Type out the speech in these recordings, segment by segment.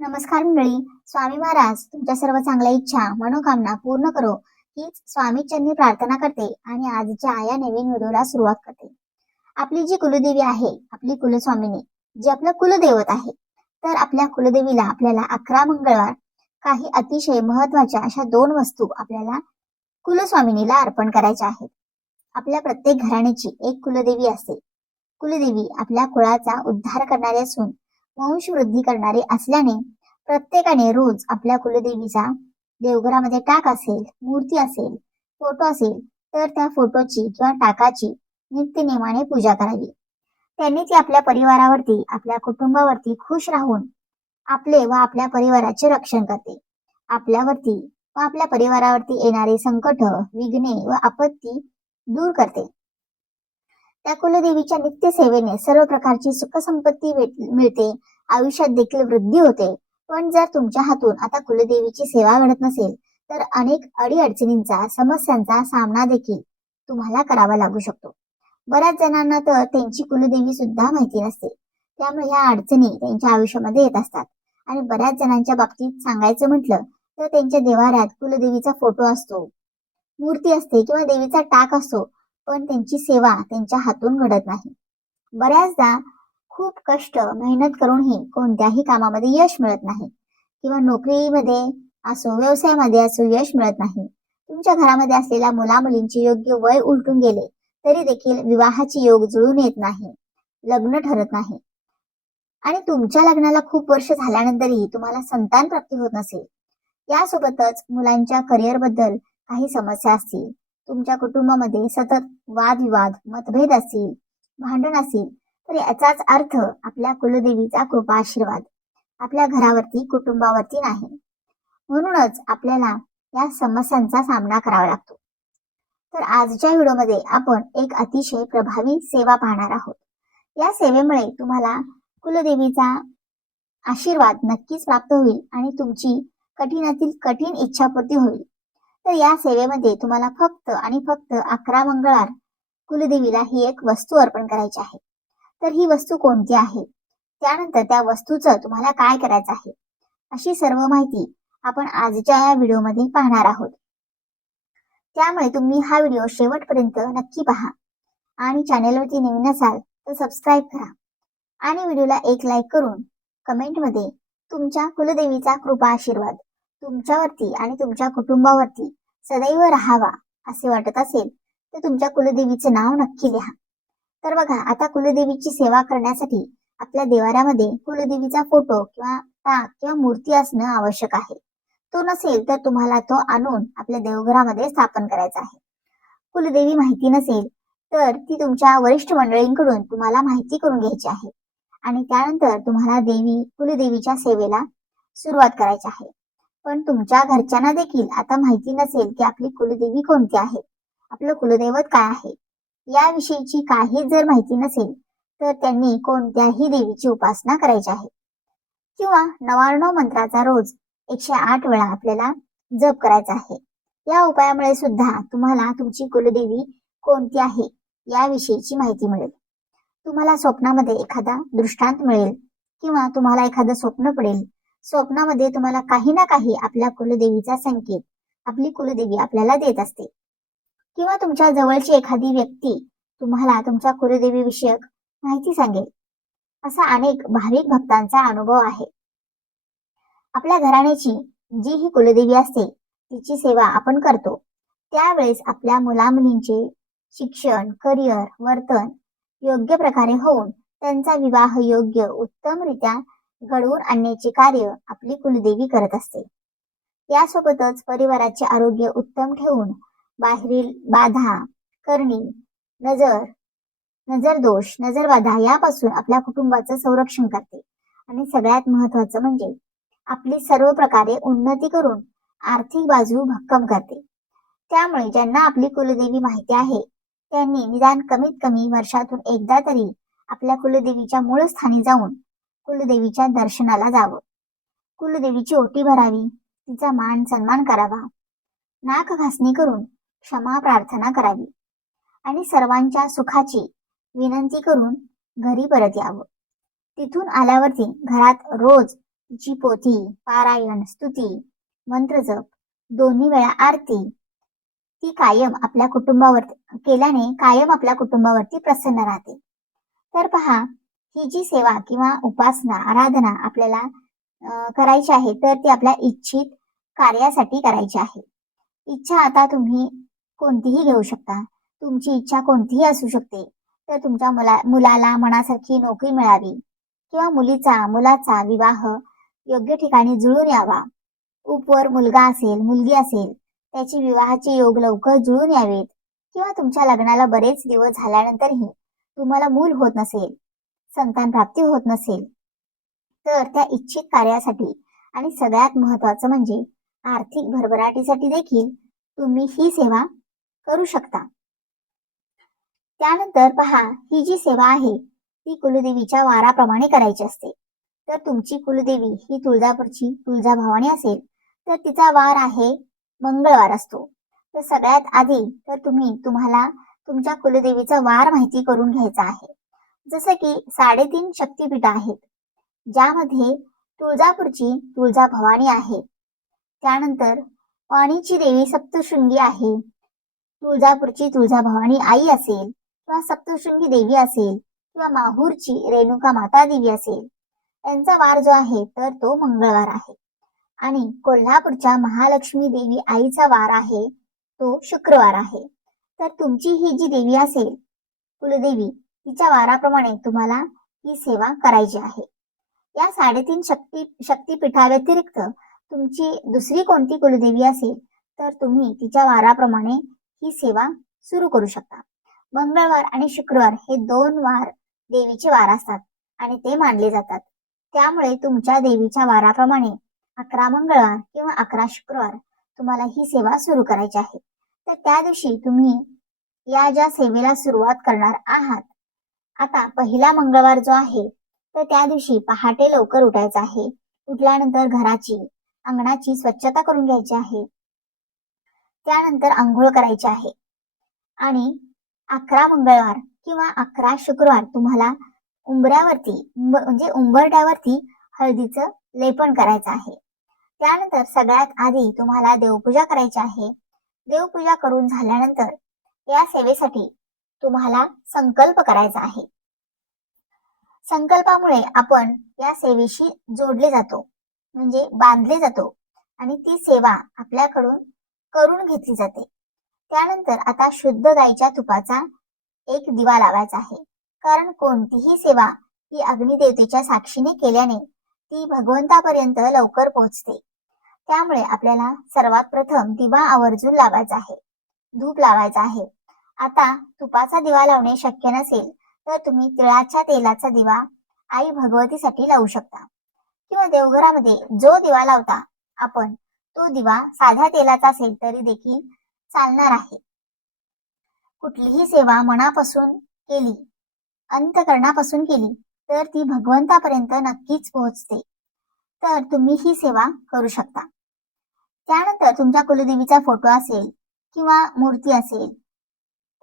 नमस्कार मंडळी. स्वामी महाराज तुमच्या सर्व चांगल्या इच्छा मनोकामना पूर्ण करो हीच स्वामी चरणी प्रार्थना करते आणि आजच्या या नवीन व्हिडिओला सुरुवात करते. आपली जी कुलदेवी आहे, आपली कुलस्वामिनी, जी आपलं कुलदैवत आहे, तर आपल्या कुलदेवीला आपल्याला 11 मंगळवार काही अतिशय महत्वाच्या अशा 2 वस्तू आपल्याला कुलस्वामिनीला अर्पण करायच्या आहेत. आपल्या प्रत्येक घराण्याची एक कुलदेवी असते. कुलदेवी आपल्या कुळाचा उद्धार करणारी असून वंशवृद्धी करणारी असल्याने प्रत्येकाने रोज आपल्या कुलदेवीचा देवघरामध्ये टाक असेल, मूर्ती असेल, फोटो असेल तर त्या फोटोची किंवा टाकाची नित्यनेमाने पूजा करावी. त्यांनी ती आपल्या परिवारावरती, आपल्या कुटुंबावरती खुश राहून आपले व आपल्या परिवाराचे रक्षण करते. आपल्यावरती व आपल्या परिवारावरती येणारे संकट, विघ्ने व आपत्ती दूर करते. त्या कुलदेवीच्या नित्य सेवेने सर्व प्रकारची सुखसंपत्ती मिळते, आयुष्यात देखील वृद्धी होते. पण जर तुमच्या हातून आता कुलदेवीची सेवा घडत नसेल तर अनेक अडीअडचणींचा, समस्यांचा सामना देखील तुम्हाला करावा लागू शकतो. बऱ्याच जणांना तर त्यांची कुलदेवी सुद्धा माहिती नसते, त्यामुळे ह्या अडचणी त्यांच्या आयुष्यामध्ये येत असतात. आणि बऱ्याच जणांच्या बाबतीत सांगायचं म्हटलं तर त्यांच्या देवाऱ्यात कुलदेवीचा फोटो असतो, मूर्ती असते किंवा देवीचा टाक असतो, पण त्यांची सेवा त्यांच्या हातून घडत नाही. बऱ्याचदा खूप कष्ट, मेहनत करूनही कोणत्याही कामामध्ये यश मिळत नाही किंवा नोकरीमध्ये असो, व्यवसायामध्ये असो यश मिळत नाही. तुमच्या घरामध्ये असलेल्या मुलामुलींचे योग्य वय उलटून गेले तरी देखील विवाहाची योग जुळून येत नाही, लग्न ठरत नाही. आणि तुमच्या लग्नाला खूप वर्ष झाल्यानंतरही तुम्हाला संतान प्राप्ती होत नसेल. यासोबतच मुलांच्या करिअर बद्दल काही समस्या असतील, तुमच्या कुटुंबामध्ये सतत वादविवाद, मतभेद असतील, भांडण असतील, तर याचाच अर्थ आपल्या कुलदेवीचा कृपा आशीर्वाद आपल्या घरावरती, कुटुंबावरती नाही. म्हणूनच आपल्याला या समस्यांचा सामना करावा लागतो. तर आजच्या व्हिडिओमध्ये आपण एक अतिशय प्रभावी सेवा पाहणार आहोत. या सेवेमुळे तुम्हाला कुलदेवीचा आशीर्वाद नक्कीच प्राप्त होईल आणि तुमची कठीणातील कठीण इच्छापूर्ती होईल. तर या सेवेमध्ये तुम्हाला फक्त आणि फक्त 11 मंगळवार कुलदेवीला ही एक वस्तू अर्पण करायची आहे. तर ही वस्तू कोणती आहे, त्यानंतर त्या वस्तूचं तुम्हाला काय करायचं आहे, अशी सर्व माहिती आपण आजच्या या व्हिडिओमध्ये पाहणार आहोत. त्यामुळे तुम्ही हा व्हिडिओ शेवटपर्यंत नक्की पहा आणि चॅनेलवरती नवीन असाल तर सबस्क्राईब करा आणि व्हिडिओला एक लाईक करून कमेंटमध्ये तुमच्या कुलदेवीचा कृपा आशीर्वाद तुमच्यावरती आणि तुमच्या कुटुंबावरती सदैव राहावा असे वाटत असेल तर तुमच्या कुलदेवीचे नाव नक्की लिहा. तर बघा, आता कुलदेवीची सेवा करण्यासाठी आपल्या देवाऱ्यामध्ये कुलदेवीचा फोटो किंवा टाक किंवा मूर्ती असणं आवश्यक आहे. तो नसेल तर तुम्हाला तो आणून आपल्या देवघरामध्ये स्थापन करायचा आहे. कुलदेवी माहिती नसेल तर ती तुमच्या वरिष्ठ मंडळींकडून तुम्हाला माहिती करून घ्यायची आहे आणि त्यानंतर तुम्हाला कुलदेवीच्या सेवेला सुरुवात करायची आहे. पण तुमच्या घरच्यांना देखील आता माहिती नसेल की आपली कुलदेवी कोणती आहे, आपलं कुलदैवत काय आहे, याविषयीची काही जर माहिती नसेल तर त्यांनी कोणत्याही देवीची उपासना करायची आहे किंवा 99 मंत्राचा रोज 108 वेळा आपल्याला जप करायचा आहे. या उपायामुळे सुद्धा तुम्हाला तुमची कुलदेवी कोणती आहे याविषयीची माहिती मिळेल. तुम्हाला स्वप्नामध्ये एखादा दृष्टांत मिळेल किंवा तुम्हाला एखादं स्वप्न पडेल. स्वप्नामध्ये तुम्हाला काही ना काही आपल्या कुलदेवीचा संकेत आपली कुलदेवी आपल्याला देत असते किंवा तुमच्या जवळची एखादी व्यक्ती तुम्हाला तुमच्या कुलदेवी विषयक माहिती सांगेल. असा अनेक भाविक भक्तांचा अनुभव आहे. आपल्या घराण्याची जी ही कुलदेवी असते तिची सेवा आपण करतो त्यावेळेस आपल्या मुलामुलींचे शिक्षण, करिअर, वर्तन योग्य प्रकारे होऊन त्यांचा विवाह योग्य उत्तमरित्या घडवून आणण्याचे कार्य आपली कुलदेवी करत असते. यासोबतच परिवाराचे आरोग्य उत्तम ठेवून बाहेरील बाधा, करणी, नजर दोष, नजरबाधा यापासून आपल्या कुटुंबाचं संरक्षण करते आणि सगळ्यात महत्वाचं म्हणजे आपली सर्व प्रकारे उन्नती करून आर्थिक बाजू भक्कम करते. त्यामुळे ज्यांना आपली कुलदेवी माहिती आहे त्यांनी निदान कमीत कमी वर्षातून एकदा तरी आपल्या कुलदेवीच्या मूळ स्थानी जाऊन कुलदेवीच्या दर्शनाला जावं, कुलदेवीची ओटी भरावी, तिचा मान सन्मान करावा, नाक घासणी करून क्षमा प्रार्थना करावी आणि सर्वांच्या सुखाची विनंती करून घरी परत यावं. तिथून आल्यावरती घरात रोज तिची पोथी, पारायण, स्तुती, मंत्रजप, दोन्ही वेळा आरती ती कायम आपल्या कुटुंबावर केल्याने कायम आपल्या कुटुंबावरती प्रसन्न राहते. तर पहा, ही जी सेवा किंवा उपासना आराधना आपल्याला करायची आहे तर ती आपल्या इच्छित कार्यासाठी करायची आहे. इच्छा आता तुम्ही कोणतीही घेऊ शकता. तुमची इच्छा कोणतीही असू शकते. तर तुमच्या मुलाला मनासारखी नोकरी मिळावी किंवा मुलाचा विवाह योग्य ठिकाणी जुळून यावा. उपवर मुलगा असेल, मुलगी असेल, त्याची विवाहाचे योग लवकर जुळून यावेत किंवा तुमच्या लग्नाला बरेच दिवस झाल्यानंतरही तुम्हाला मूल होत नसेल, संतान प्राप्ती होत नसेल, तर त्या इच्छित कार्यासाठी आणि सगळ्यात महत्वाचं म्हणजे आर्थिक भरभराटीसाठी देखील तुम्ही ही सेवा करू शकता. त्यानंतर पहा, ही जी सेवा आहे ती कुलदेवीच्या वाराप्रमाणे करायची असते. तर तुमची कुलदेवी ही तुळजापूरची तुळजाभवानी असेल तर तिचा वार आहे मंगळवार असतो. तर सगळ्यात आधी तर तुम्हाला तुमच्या कुलदेवीचा वार माहिती करून घ्यायचा आहे. जसं की 3.5 शक्तिपीठ आहेत, ज्यामध्ये तुळजापूरची तुळजाभवानी आहे. त्यानंतर वाणीची देवी सप्तशृंगी आहे. तुळजापूरची तुळजाभवानी आई असेल किंवा सप्तशृंगी देवी असेल किंवा माहूरची रेणुका माता देवी असेल, यांचा वार जो आहे तर तो मंगळवार आहे. आणि कोल्हापूरच्या महालक्ष्मी देवी आईचा वार आहे तो शुक्रवार आहे. तर तुमची ही जी देवी असेल कुलदेवी, तिच्या वाराप्रमाणे तुम्हाला ही सेवा करायची आहे. या 3.5 शक्तिपीठाव्यतिरिक्त तुमची दुसरी कोणती कुलदेवी असेल तर तुम्ही तिच्या वाराप्रमाणे ही सेवा सुरू करू शकता. मंगळवार आणि शुक्रवार हे 2 वार देवीचे वार असतात आणि ते मानले जातात. त्यामुळे तुमच्या देवीच्या वाराप्रमाणे 11 मंगळवार किंवा 11 शुक्रवार तुम्हाला ही सेवा सुरू करायची आहे. तर त्या दिवशी तुम्ही या ज्या सेवेला सुरुवात करणार आहात, आता पहिला मंगळवार जो आहे तर त्या दिवशी पहाटे लवकर उठायचं आहे. उठल्यानंतर घराची, अंगणाची स्वच्छता करून घ्यायची आहे. त्यानंतर आंघोळ करायची आहे आणि 11 मंगळवार किंवा 11 शुक्रवार तुम्हाला उंबरठ्यावरती हळदीचं लेपन करायचं आहे. त्यानंतर सगळ्यात आधी तुम्हाला देवपूजा करायची आहे. देवपूजा करून झाल्यानंतर या सेवेसाठी तुम्हाला संकल्प करायचा आहे. संकल्पामुळे आपण या सेवेशी जोडले जातो, म्हणजे बांधले जातो आणि ती सेवा आपल्याकडून करून घेतली जाते. त्यानंतर आता शुद्ध गाईच्या तुपाचा एक दिवा लावायचा आहे, कारण कोणतीही सेवा ही अग्निदेवतेच्या साक्षीने केल्याने ती भगवंतापर्यंत लवकर पोहोचते. त्यामुळे आपल्याला सर्वात प्रथम दिवा आवर्जून लावायचा आहे, धूप लावायचा आहे. आता तुपाचा दिवा लावणे शक्य नसेल तर तुम्ही तिळाच्या तेलाचा दिवा आई भगवतीसाठी लावू शकता किंवा देवघरामध्ये जो दिवा लावता आपण तो दिवा साध्या तेलाचा असेल तरी देखील चालणार आहे. कुठलीही सेवा मनापासून केली, अंतःकरणापासून केली तर ती भगवंतापर्यंत नक्कीच पोहोचते. तर तुम्ही ही सेवा करू शकता. त्यानंतर तुमच्या कुलदेवीचा फोटो असेल किंवा मूर्ती असेल,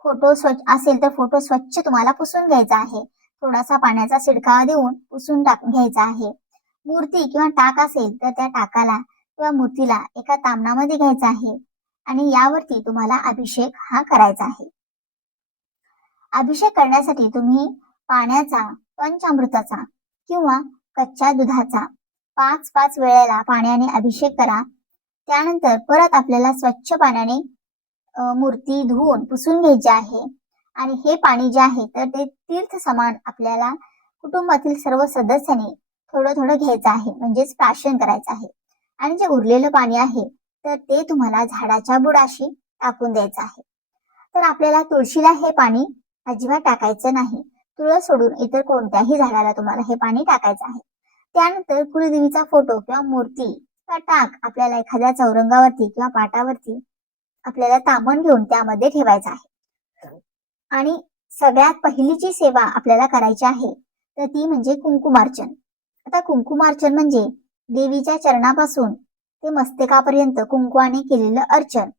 फोटो स्वच्छ असेल तर फोटो स्वच्छ तुम्हाला पुसून घ्यायचा आहे. थोडासा पाण्याचा शिडकावा देऊन पुसून घ्यायचा आहे. मूर्ती किंवा टाक असेल तर त्या टाकाला किंवा मूर्तीला एका तामणामध्ये घ्यायचा आहे आणि यावरती तुम्हाला अभिषेक हा करायचा आहे. अभिषेक करण्यासाठी तुम्ही पाण्याचा, पंचामृताचा किंवा कच्च्या दुधाचा 5-5 वेळेला पाण्याने अभिषेक करा. त्यानंतर परत आपल्याला स्वच्छ पाण्याने मूर्ती धुवून पुसून घ्यायची आहे आणि हे पाणी जे आहे तर ते तीर्थ समान आपल्याला कुटुंबातील सर्व सदस्यांनी थोडं थोडं घ्यायचं आहे, म्हणजेच प्राशन करायचं आहे. आणि जे उरलेलं पाणी आहे तर ते तुम्हाला झाडाच्या बुडाशी टाकून द्यायचं आहे. तर आपल्याला तुळशीला हे पाणी अजिबात टाकायचं नाही. तुळस सोडून इतर कोणत्याही झाडाला तुम्हाला हे पाणी टाकायचं आहे. त्यानंतर कुलदेवीचा फोटो किंवा मूर्ती किंवा टाक आपल्याला एखाद्या चौरंगावरती किंवा पाटावरती आपल्याला तांबण घेऊन त्यामध्ये ठेवायचं आहे. आणि सगळ्यात पहिली जी सेवा आपल्याला करायची आहे तर ती म्हणजे कुंकुमार्चन. आता कुंकुमार्चन म्हणजे देवीच्या चरणापासून ते मस्तकापर्यंत कुंकवाने केलेलं अर्चन.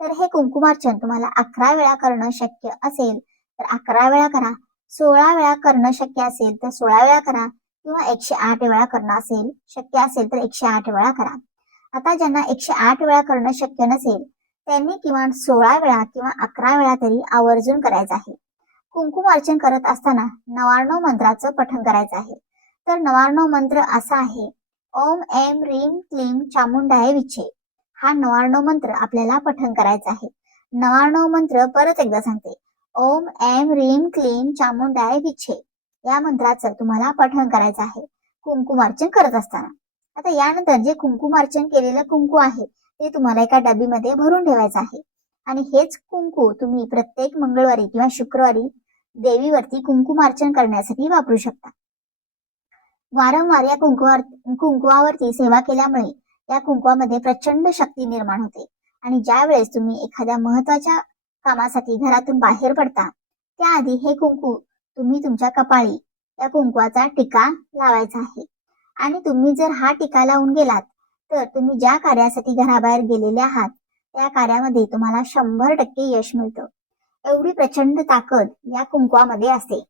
तर हे कुंकुमार्चन तुम्हाला 11 वेळा करणं शक्य असेल तर 11 वेळा करा, 16 वेळा करणं शक्य असेल तर 16 वेळा करा किंवा 108 वेळा करणं असेल, शक्य असेल तर 108 वेळा करा. आता ज्यांना 108 वेळा करणं शक्य नसेल त्यांनी किमान 16 वेळा किंवा 11 वेळा तरी आवर्जून करायचं आहे. कुंकुमार्चन करत असताना 99 मंत्राचं पठण करायचं आहे. तर 99 मंत्र असा आहे, ओम ऐं ह्रीं क्लीं चामुंडाय विचे. हा 99 मंत्र आपल्याला पठण करायचा आहे. 99 मंत्र परत एकदा सांगते, ओम ऐं ह्रीं क्लीं चामुंडाय विचे. या मंत्राचं तुम्हाला पठण करायचं आहे कुंकुमार्चन करत असताना. आता यानंतर जे कुंकुमार्चन केलेलं कुंकू आहे ते तुम्हाला एका डबीमध्ये भरून ठेवायचं आहे. आणि हेच कुंकू तुम्ही प्रत्येक मंगळवारी किंवा शुक्रवारी देवीवरती कुंकुमार्चन करण्यासाठी वापरू शकता. वारंवार या कुंकुवावरती सेवा केल्यामुळे या कुंकुवामध्ये प्रचंड शक्ती निर्माण होते. आणि ज्या वेळेस तुम्ही एखाद्या महत्वाच्या कामासाठी घरातून बाहेर पडता त्याआधी हे कुंकू तुम्ही तुमच्या कपाळी या कुंकुवाचा टिका लावायचा आहे. आणि तुम्ही जर हा टिका लावून गेलात तर तुम्ही ज्या कार्यासाठी घराबाहेर गेलेले आहात त्या कार्यामध्ये तुम्हाला 100% यश मिळतं. एवढी प्रचंड ताकद या कुंकुवामध्ये असते.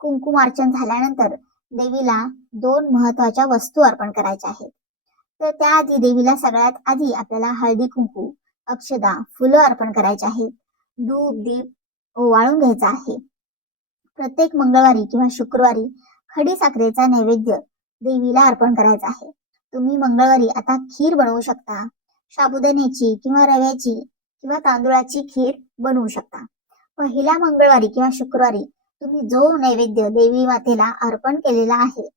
कुंकुमार्चन झाल्यानंतर देवीला 2 महत्वाच्या वस्तू अर्पण करायच्या आहेत. तर त्याआधी देवीला सगळ्यात आधी आपल्याला हळदी कुंकू, अक्षदा, फुलं अर्पण करायची आहेत. धूप दीप ओवाळून घ्यायचा आहे. प्रत्येक मंगळवारी किंवा शुक्रवारी खडी साखरेचा नैवेद्य देवीला अर्पण करायचा आहे. तुम्ही मंगळवारी आता खीर बनवू शकता, साबुदाण्याची किंवा रव्याची किंवा तांदूळाची खीर बनवू शकता. पहिल्या मंगळवारी किंवा शुक्रवारी तुम्ही जो नैवेद्य देवी मातेला अर्पण केलेला आहे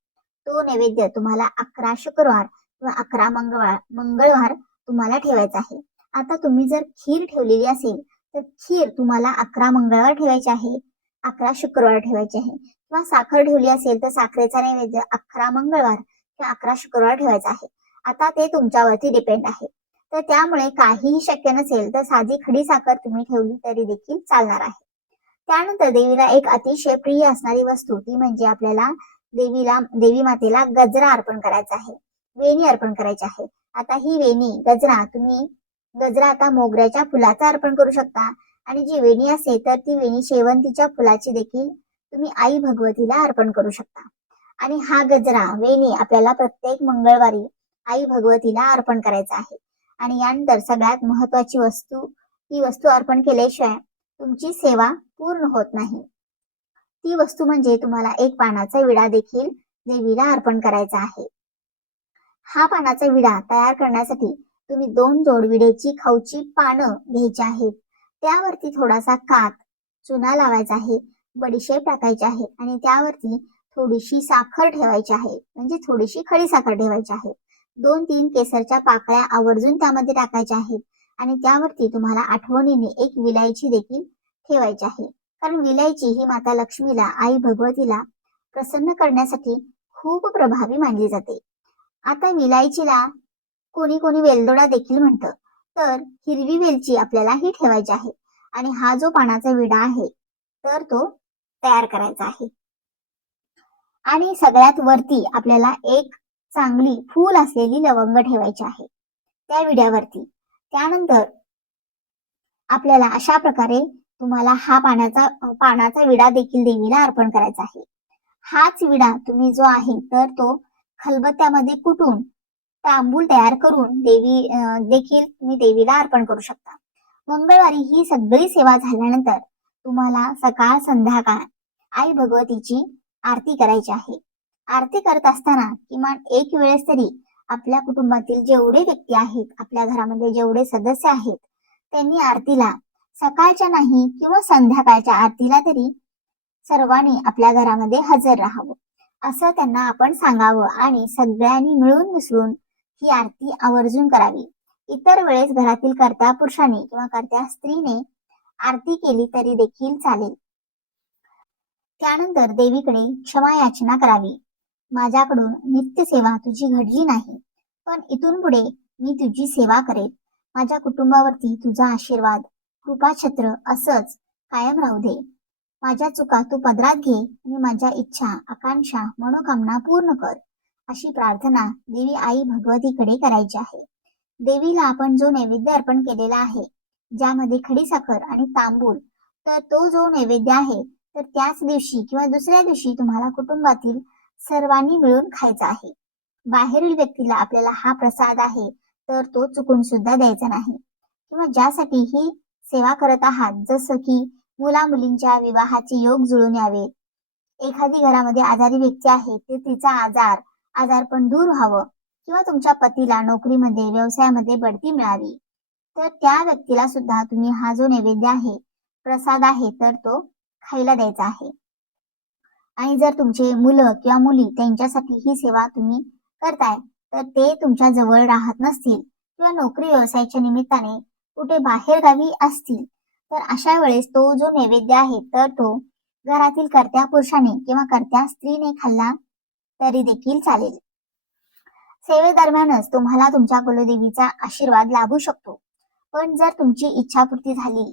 तो नैवेद्य तुम्हाला 11 शुक्रवार किंवा 11 मंगळवार तुम्हाला ठेवायचा आहे. आता तुम्ही जर खीर ठेवलेली असेल तर खीर तुम्हाला 11 मंगळवार ठेवायची आहे, 11 शुक्रवार ठेवायचे आहे. किंवा साखर ठेवली असेल तर साखरेचा नैवेद्य 11 मंगळवार किंवा 11 शुक्रवार ठेवायचा आहे. आता ते तुमच्यावरती डिपेंड आहे. तर त्यामुळे काहीही शक्य नसेल तर साधी खडी साखर तुम्ही ठेवली तरी देखील चालणार आहे. त्यानंतर देवीला एक अतिशय प्रिय असणारी वस्तू ती म्हणजे आपल्याला देवी मातेला गजरा अर्पण करायचा आहे, वेणी अर्पण करायची आहे. आता ही वेणी गजरा आता मोगऱ्याच्या फुलाचा अर्पण करू शकता. आणि जी वेणी असेल तर ती वेणी शेवंतीच्या फुलाची देखील तुम्ही आई भगवतीला अर्पण करू शकता. आणि हा गजरा वेणी आपल्याला प्रत्येक मंगळवारी आई भगवतीला अर्पण करायचा आहे. आणि यानंतर सगळ्यात महत्वाची वस्तू, ही वस्तू अर्पण केल्याशिवाय तुमची सेवा पूर्ण होत नाही. ती वस्तू म्हणजे तुम्हाला एक पानाचा विडा देखील देवीला अर्पण करायचा आहे. हा पानाचा विडा तयार करण्यासाठी तुम्ही 2 जोड विड्याची खाऊची पानं घ्यायची आहेत. त्यावरती थोडासा कात, चुना लावायचा आहे, बडीशेप टाकायची आहे आणि त्यावरती थोडीशी साखर ठेवायची आहे, म्हणजे थोडीशी खडी साखर ठेवायची आहे. 2-3 केसरच्या पाकळ्या आवर्जून त्यामध्ये टाकायच्या आहेत. आणि त्यावरती तुम्हाला आठवणीने एक विलायची देखील ठेवायची आहे. कारण विलायची ही माता लक्ष्मीला, आई भगवतीला प्रसन्न करण्यासाठी खूप प्रभावी मानली जाते. आता विलायचीला कोणी कोणी वेलदोडा देखील म्हणतं. तर हिरवी वेलची आपल्याला ही ठेवायची आहे. आणि हा जो पानाचा विडा आहे तर तो तयार करायचा आहे. आणि सगळ्यात वरती आपल्याला एक चांगली फूल असलेली लवंग ठेवायची आहे त्या विड्यावरती. त्यानंतर आपल्याला अशा प्रकारे तुम्हाला हा पानाचा विडा देखील देवीला अर्पण करायचा आहे. हाच विडा तुम्ही जो आहे तर तो खलबत्त्यामध्ये कुटून तांबूल तयार करून देखील तुम्ही देवीला अर्पण करू शकता. मंगळवारी ही सगळी सेवा झाल्यानंतर तुम्हाला सकाळ संध्याकाळ आई भगवतीची आरती करायची आहे. आरती करत असताना किमान एक वेळेस तरी आपल्या कुटुंबातील जेवढे व्यक्ती आहेत, आपल्या घरामध्ये जेवढे सदस्य आहेत त्यांनी आरतीला सकाळच्या नाही किंवा संध्याकाळच्या आरतीला तरी सर्वांनी आपल्या घरामध्ये हजर राहावं असं त्यांना आपण सांगावं. आणि सगळ्यांनी मिळून मिसळून ही आरती आवर्जून करावी. इतर वेळेस घरातील कर्त्या पुरुषाने किंवा कर्त्या स्त्रीने आरती केली तरी देखील चालेल. त्यानंतर देवीकडे क्षमा याचना करावी. माझ्याकडून नित्य सेवा तुझी घडली नाही, पण इथून पुढे मी तुझी सेवा करेल. माझ्या कुटुंबावरती तुझा आशीर्वाद, कृपाछत्र असंच कायम राहू दे. माझ्या चुका तू पदरात घे आणि माझ्या इच्छा, आकांक्षा, मनोकामना पूर्ण कर. अशी प्रार्थना देवी आई भगवतीकडे करायची आहे. देवीला आपण जो नैवेद्य अर्पण केलेला आहे, ज्यामध्ये खडी साखर आणि तांबूल, तर तो जो नैवेद्य आहे तर त्याच दिवशी किंवा दुसऱ्या दिवशी तुम्हाला कुटुंबातील सर्वांनी मिळून खायचा आहे. बाहेरील व्यक्तीला आपल्याला हा प्रसाद आहे तर तो चुकून सुद्धा द्यायचा नाही. किंवा ज्यासाठी ही सेवा करत आहात, जसं की मुला मुलींच्या विवाहाचे योग जुळून यावेत, एखादी घरामध्ये आजारी व्यक्ती आहे ते तिचा आजारपण दूर व्हावं, किंवा तुमच्या पतीला नोकरीमध्ये व्यवसायामध्ये बढती मिळावी, तर त्या व्यक्तीला सुद्धा तुम्ही हा जो नैवेद्य आहे, प्रसाद आहे, तर तो खायला द्यायचा आहे. आणि जर तुमचे मुलं किंवा मुली त्यांच्यासाठी ही सेवा तुम्ही करताय, तर ते तुमच्या जवळ राहत नसतील किंवा नोकरी व्यवसायाच्या निमित्ताने कुठे बाहेर गावी असतील, तर अशा वेळेस तो जो नैवेद्य आहे तर तो घरातील कर्त्या पुरुषाने किंवा कर्त्या स्त्रीने खाल्ला तरी देखील चालेल. सेवेदरम्यानच तुम्हाला तुमच्या कुलदेवीचा आशीर्वाद लाभू शकतो. पण जर तुमची इच्छापूर्ती झाली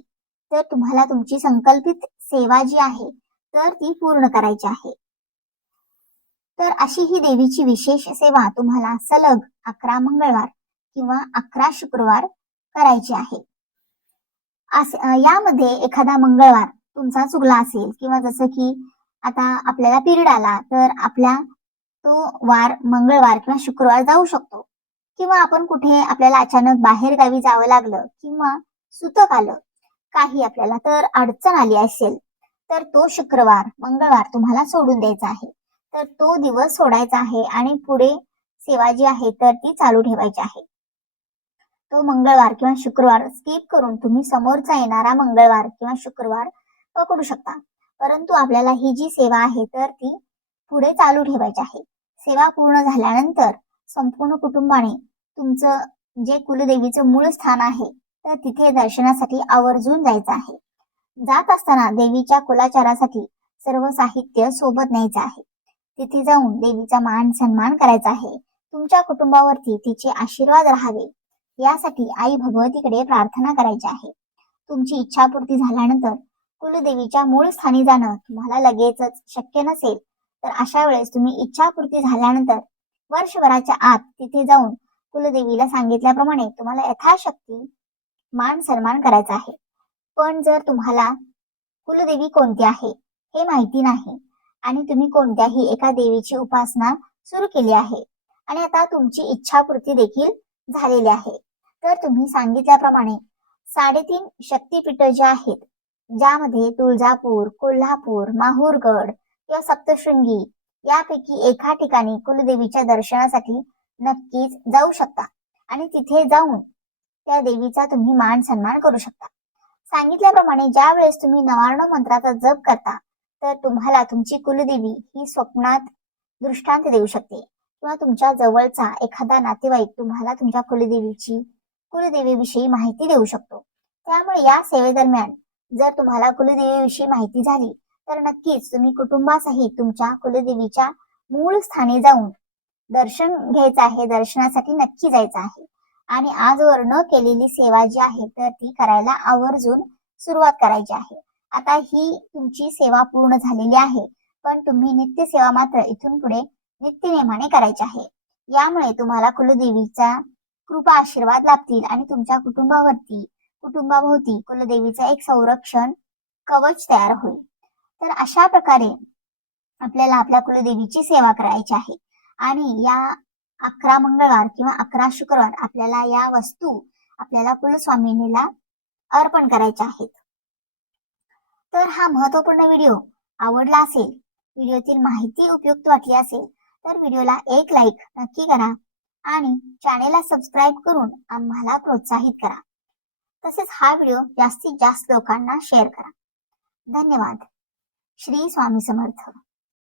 तर तुम्हाला तुमची संकल्पित सेवा जी आहे तर ती पूर्ण करायची आहे. तर अशी ही देवीची विशेष सेवा तुम्हाला सलग 11 मंगळवार किंवा 11 शुक्रवार करायची आहे. यामध्ये एखादा मंगळवार तुमचा चुकला असेल, किंवा जसं की आता आपल्याला पिरियड आला तर आपल्या तो वार मंगळवार किंवा शुक्रवार जाऊ शकतो, किंवा आपण कुठे आपल्याला अचानक बाहेर गावी जावं लागलं किंवा सुतक आलं काही आपल्याला तर अडचण आली असेल, तर तो शुक्रवार मंगळवार तुम्हाला सोडून द्यायचा आहे. तर तो दिवस सोडायचा आहे आणि पुढे सेवा जी आहे तर ती चालू ठेवायची आहे. तो मंगळवार किंवा शुक्रवार स्किप करून तुम्ही समोरचा येणारा मंगळवार किंवा शुक्रवार पकडू शकता. परंतु आपल्याला ही जी सेवा आहे तर ती पुढे चालू ठेवायची आहे. सेवा पूर्ण झाल्यानंतर संपूर्ण कुटुंबाने तुमचं जे कुलदेवीचं मूळ स्थान आहे तर तिथे दर्शनासाठी आवर्जून जायचं आहे. जात असताना देवीच्या कुलाचारासाठी सर्व साहित्य सोबत न्यायचं आहे. तिथे जाऊन देवीचा मान सन्मान करायचा आहे. तुमच्या कुटुंबावरती तिचे आशीर्वाद राहावे यासाठी आई भगवतीकडे प्रार्थना करायची आहे. तुमची इच्छापूर्ती झाल्यानंतर कुलदेवीच्या मूळ स्थानी जाणं तुम्हाला लगेचच शक्य नसेल, तर अशा वेळेस तुम्ही इच्छापूर्ती झाल्यानंतर वर्षभराच्या आत तिथे जाऊन कुलदेवीला सांगितल्याप्रमाणे तुम्हाला यथाशक्ती मान सन्मान करायचा आहे. पण जर तुम्हाला कुलदेवी कोणती आहे हे माहिती नाही आणि तुम्ही कोणत्याही एका देवीची उपासना सुरू केली आहे आणि आता तुमची इच्छापूर्ती देखील झालेली आहे, तर तुम्ही सांगितल्याप्रमाणे 3.5 शक्तीपीठ जे आहेत, ज्यामध्ये तुळजापूर, कोल्हापूर, माहूरगड किंवा सप्तशृंगी यापैकी एका ठिकाणी कुलदेवीच्या दर्शनासाठी नक्कीच जाऊ शकता आणि तिथे जाऊन त्या देवीचा तुम्ही मान सन्मान करू शकता. सांगितल्याप्रमाणे ज्या वेळेस तुम्ही 99 मंत्राचा जप करता तर तुम्हाला तुमची कुलदेवी ही स्वप्नात दृष्टांत देऊ शकते, किंवा तुमच्या जवळचा एखादा नातेवाईक तुम्हाला तुमच्या कुलदेवीविषयी माहिती देऊ शकतो. त्यामुळे या सेवेदरम्यान जर तुम्हाला कुलदेवीविषयी माहिती झाली तर नक्कीच तुम्ही कुटुंबासहित तुमच्या कुलदेवीच्या मूळ स्थानी जाऊन दर्शन घ्यायचं आहे. दर्शनासाठी नक्की जायचं आहे आणि आजवर न केलेली सेवा जी आहे तर ती करायला आवर्जून सुरुवात करायची आहे. आता ही तुमची सेवा पूर्ण झालेली आहे, पण तुम्ही नित्य सेवा मात्र इथून पुढे नित्यनेमाने करायची आहे. यामुळे तुम्हाला कुलदेवीचा कृपा आशीर्वाद लाभतील आणि तुमच्या कुटुंबाभोवती कुलदेवीचा एक संरक्षण कवच तयार होईल. तर अशा प्रकारे आपल्याला आपल्या कुलदेवीची सेवा करायची आहे आणि या 11 मंगळवार किंवा 11 शुक्रवार आपल्याला या वस्तू आपल्याला कुलस्वामिनीला अर्पण करायच्या आहेत. तर हा महत्वपूर्ण व्हिडिओ आवडला असेल, व्हिडिओतील माहिती उपयुक्त वाटली असेल तर व्हिडिओला एक लाईक नक्की करा आणि चॅनेलला सबस्क्राईब करून आम्हाला प्रोत्साहित करा. तसेच हा व्हिडिओ जास्तीत जास्त लोकांना शेअर करा. धन्यवाद. श्री स्वामी समर्थ.